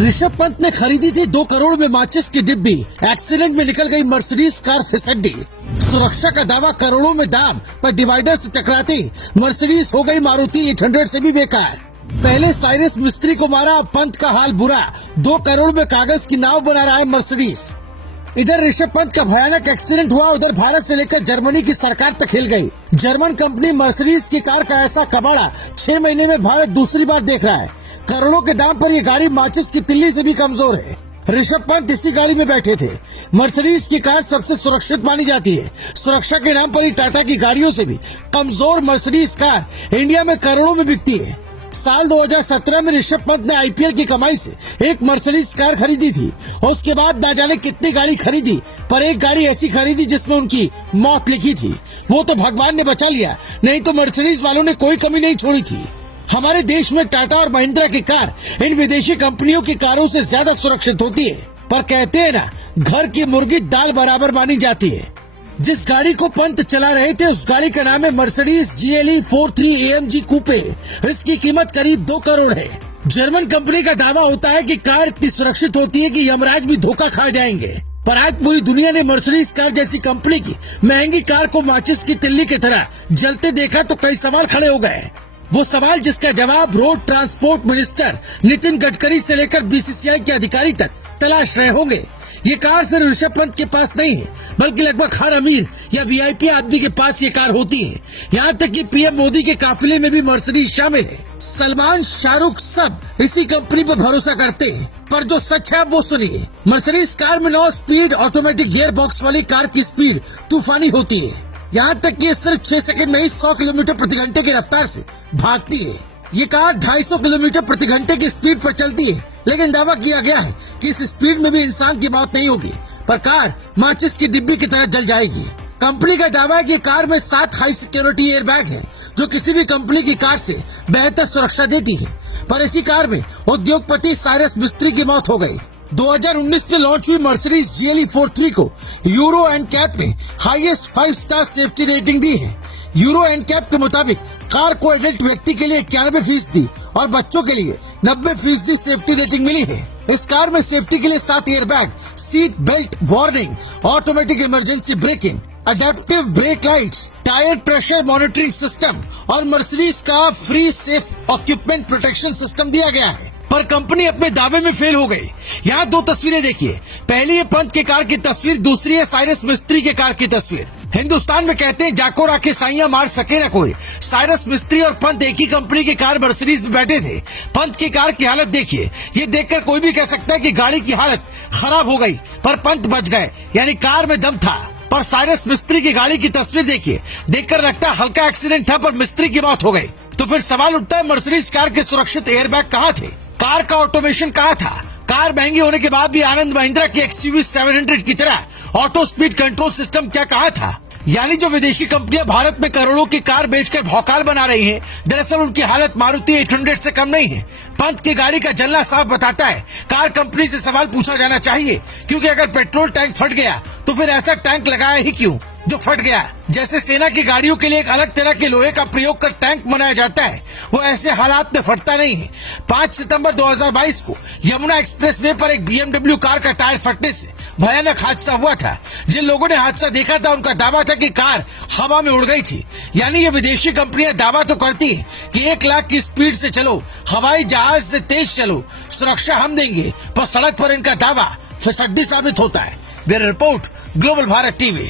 ऋषभ पंत ने खरीदी थी 2 करोड़ में माचिस की डिब्बी, एक्सीडेंट में निकल गई मर्सिडीज कार फिसड्डी। सुरक्षा का दावा करोड़ों में दाम, पर डिवाइडर से टकराती मर्सिडीज हो गई मारुति 800 से भी बेकार। पहले साइरस मिस्त्री को मारा, अब पंत का हाल बुरा, 2 करोड़ में कागज की नाव बना रहा है मर्सिडीज। इधर ऋषभ पंत का भयानक एक्सीडेंट हुआ, उधर भारत से लेकर जर्मनी की सरकार तक हिल गई। जर्मन कंपनी मर्सिडीज की कार का ऐसा कबाड़ा 6 महीने में भारत दूसरी बार देख रहा है। करोड़ों के दाम पर ये गाड़ी माचिस की तिल्ली से भी कमजोर है। ऋषभ पंत इसी गाड़ी में बैठे थे। मर्सिडीज की कार सबसे सुरक्षित मानी जाती है। सुरक्षा के नाम पर ही टाटा की गाड़ियों से भी कमजोर मर्सिडीज कार इंडिया में करोड़ों में बिकती है। साल 2017 में ऋषभ पंत ने आईपीएल की कमाई से एक मर्सिडीज कार खरीदी थी और उसके बाद न जाने कितनी गाड़ी खरीदी, पर एक गाड़ी ऐसी खरीदी जिसमें उनकी मौत लिखी थी। वो तो भगवान ने बचा लिया, नहीं तो मर्सिडीज वालों ने कोई कमी नहीं छोड़ी थी। हमारे देश में टाटा और महिंद्रा की कार इन विदेशी कंपनियों की कारों से ज्यादा सुरक्षित होती है, पर कहते हैं ना, घर की मुर्गी दाल बराबर मानी जाती है। जिस गाड़ी को पंत चला रहे थे उस गाड़ी का नाम है मर्सिडीज GLE 43 AMG कूपे। इसकी कीमत करीब 2 करोड़ है। जर्मन कंपनी का दावा होता है कि कार इतनी सुरक्षित होती है कि यमराज भी धोखा खा जाएंगे, पर आज पूरी दुनिया ने मर्सिडीज कार जैसी कंपनी की महंगी कार को माचिस की तिल्ली की तरह जलते देखा तो कई सवाल खड़े हो गए। वो सवाल जिसका जवाब road transport minister Nitin Gadkari से लेकर BCCI के अधिकारी तक तलाश रहे होंगे। ये कार सिर्फ ऋषभ पंत के पास नहीं है, बल्कि लगभग हर अमीर या VIP आदमी के पास ये कार होती है। यहाँ तक कि PM मोदी के काफिले में भी मर्सिडीज शामिल है। सलमान, शाहरुख सब इसी कंपनी पर भरोसा करते हैं, पर जो सच है वो सुनिए। मर्सिडीज कार में 9 स्पीड ऑटोमेटिक गियर बॉक्स वाली कार की स्पीड तूफानी होती है। यहाँ तक कि सिर्फ 6 सेकंड में ही 100 किलोमीटर प्रति घंटे की रफ्तार से भागती है। ये कार 250 किलोमीटर प्रति घंटे की स्पीड पर चलती है, लेकिन दावा किया गया है कि इस स्पीड में भी इंसान की मौत नहीं होगी, पर कार माचिस की डिब्बी की तरह जल जाएगी। कंपनी का दावा है कि कार में 7 हाई सिक्योरिटी एयरबैग हैं, जो किसी भी कंपनी की कार से बेहतर सुरक्षा देती है। पर इसी कार में उद्योगपति साइरस मिस्त्री की मौत हो गई। 2019 में लॉन्च हुई मर्सिडीज GLE 43 को यूरो NCAP ने हाईएस्ट 5 स्टार सेफ्टी रेटिंग दी है। यूरो NCAP के मुताबिक कार को एडल्ट व्यक्ति के लिए 91% और बच्चों के लिए 90% सेफ्टी रेटिंग मिली है। इस कार में सेफ्टी के लिए 7 airbag, seat belt warning, automatic emergency breaking, adaptive break lights, tyre pressure monitoring system और मर्सिडीज का फ्री सेफ ऑक्यूपमेंट प्रोटेक्शन सिस्टम दिया गया है। पर कंपनी अपने दावे में फेल हो गई। यहाँ 2 तस्वीरें देखिए। पहली है पंत के कार की तस्वीर, दूसरी है साइरस मिस्त्री के कार की तस्वीर। हिंदुस्तान में कहते हैं जाको राखे साइया मार सके ना कोई। साइरस मिस्त्री और पंत एक ही कंपनी की कार मर्सिडीज में बैठे थे। पंत की कार की हालत देखिए। ये देखकर कोई भी कह सकता है कि गाड़ी की हालत खराब हो गई, पर पंत बच गए, यानी कार में दम था। पर साइरस मिस्त्री की गाड़ी की तस्वीर देखिए, देखकर लगता है हल्का एक्सीडेंट था, पर मिस्त्री की मौत हो गई। तो फिर सवाल उठता है, मर्सिडीज कार के सुरक्षित एयरबैग कहाँ थे? कार का ऑटोमेशन कहाँ था? कार महंगी होने के बाद भी आनंद महिंद्रा की XUV 700 की तरह ऑटो स्पीड कंट्रोल सिस्टम क्या कहाँ था? यानी जो विदेशी कंपनियां भारत में करोड़ों की कार बेचकर भौकाल बना रही हैं, दरअसल उनकी हालत मारुति 800 से कम नहीं है। पंत की गाड़ी का जलना साफ बताता है। कार कंपनी से सवाल पूछा जाना चाहिए, क्योंकि अगर पेट्रोल टैंक फट गया तो फिर ऐसा टैंक लगाया ही क्यों जो फट गया? जैसे सेना की गाड़ियों के लिए एक अलग तरह के लोहे का प्रयोग कर टैंक बनाया जाता है, वो ऐसे हालात में फटता नहीं है। 5 सितंबर 2022 को यमुना एक्सप्रेसवे पर एक BMW कार का टायर फटने से भयानक हादसा हुआ था। जिन लोगों ने हादसा देखा था उनका दावा था कि कार हवा में उड़ गई थी। यानी ये विदेशी कंपनियां दावा तो करती हैं कि 1 लाख की स्पीड से चलो, हवाई जहाज से तेज चलो, सुरक्षा हम देंगे, पर सड़क पर इनका दावा फिसड्डी साबित होता है। Bureau report, global Bharat TV।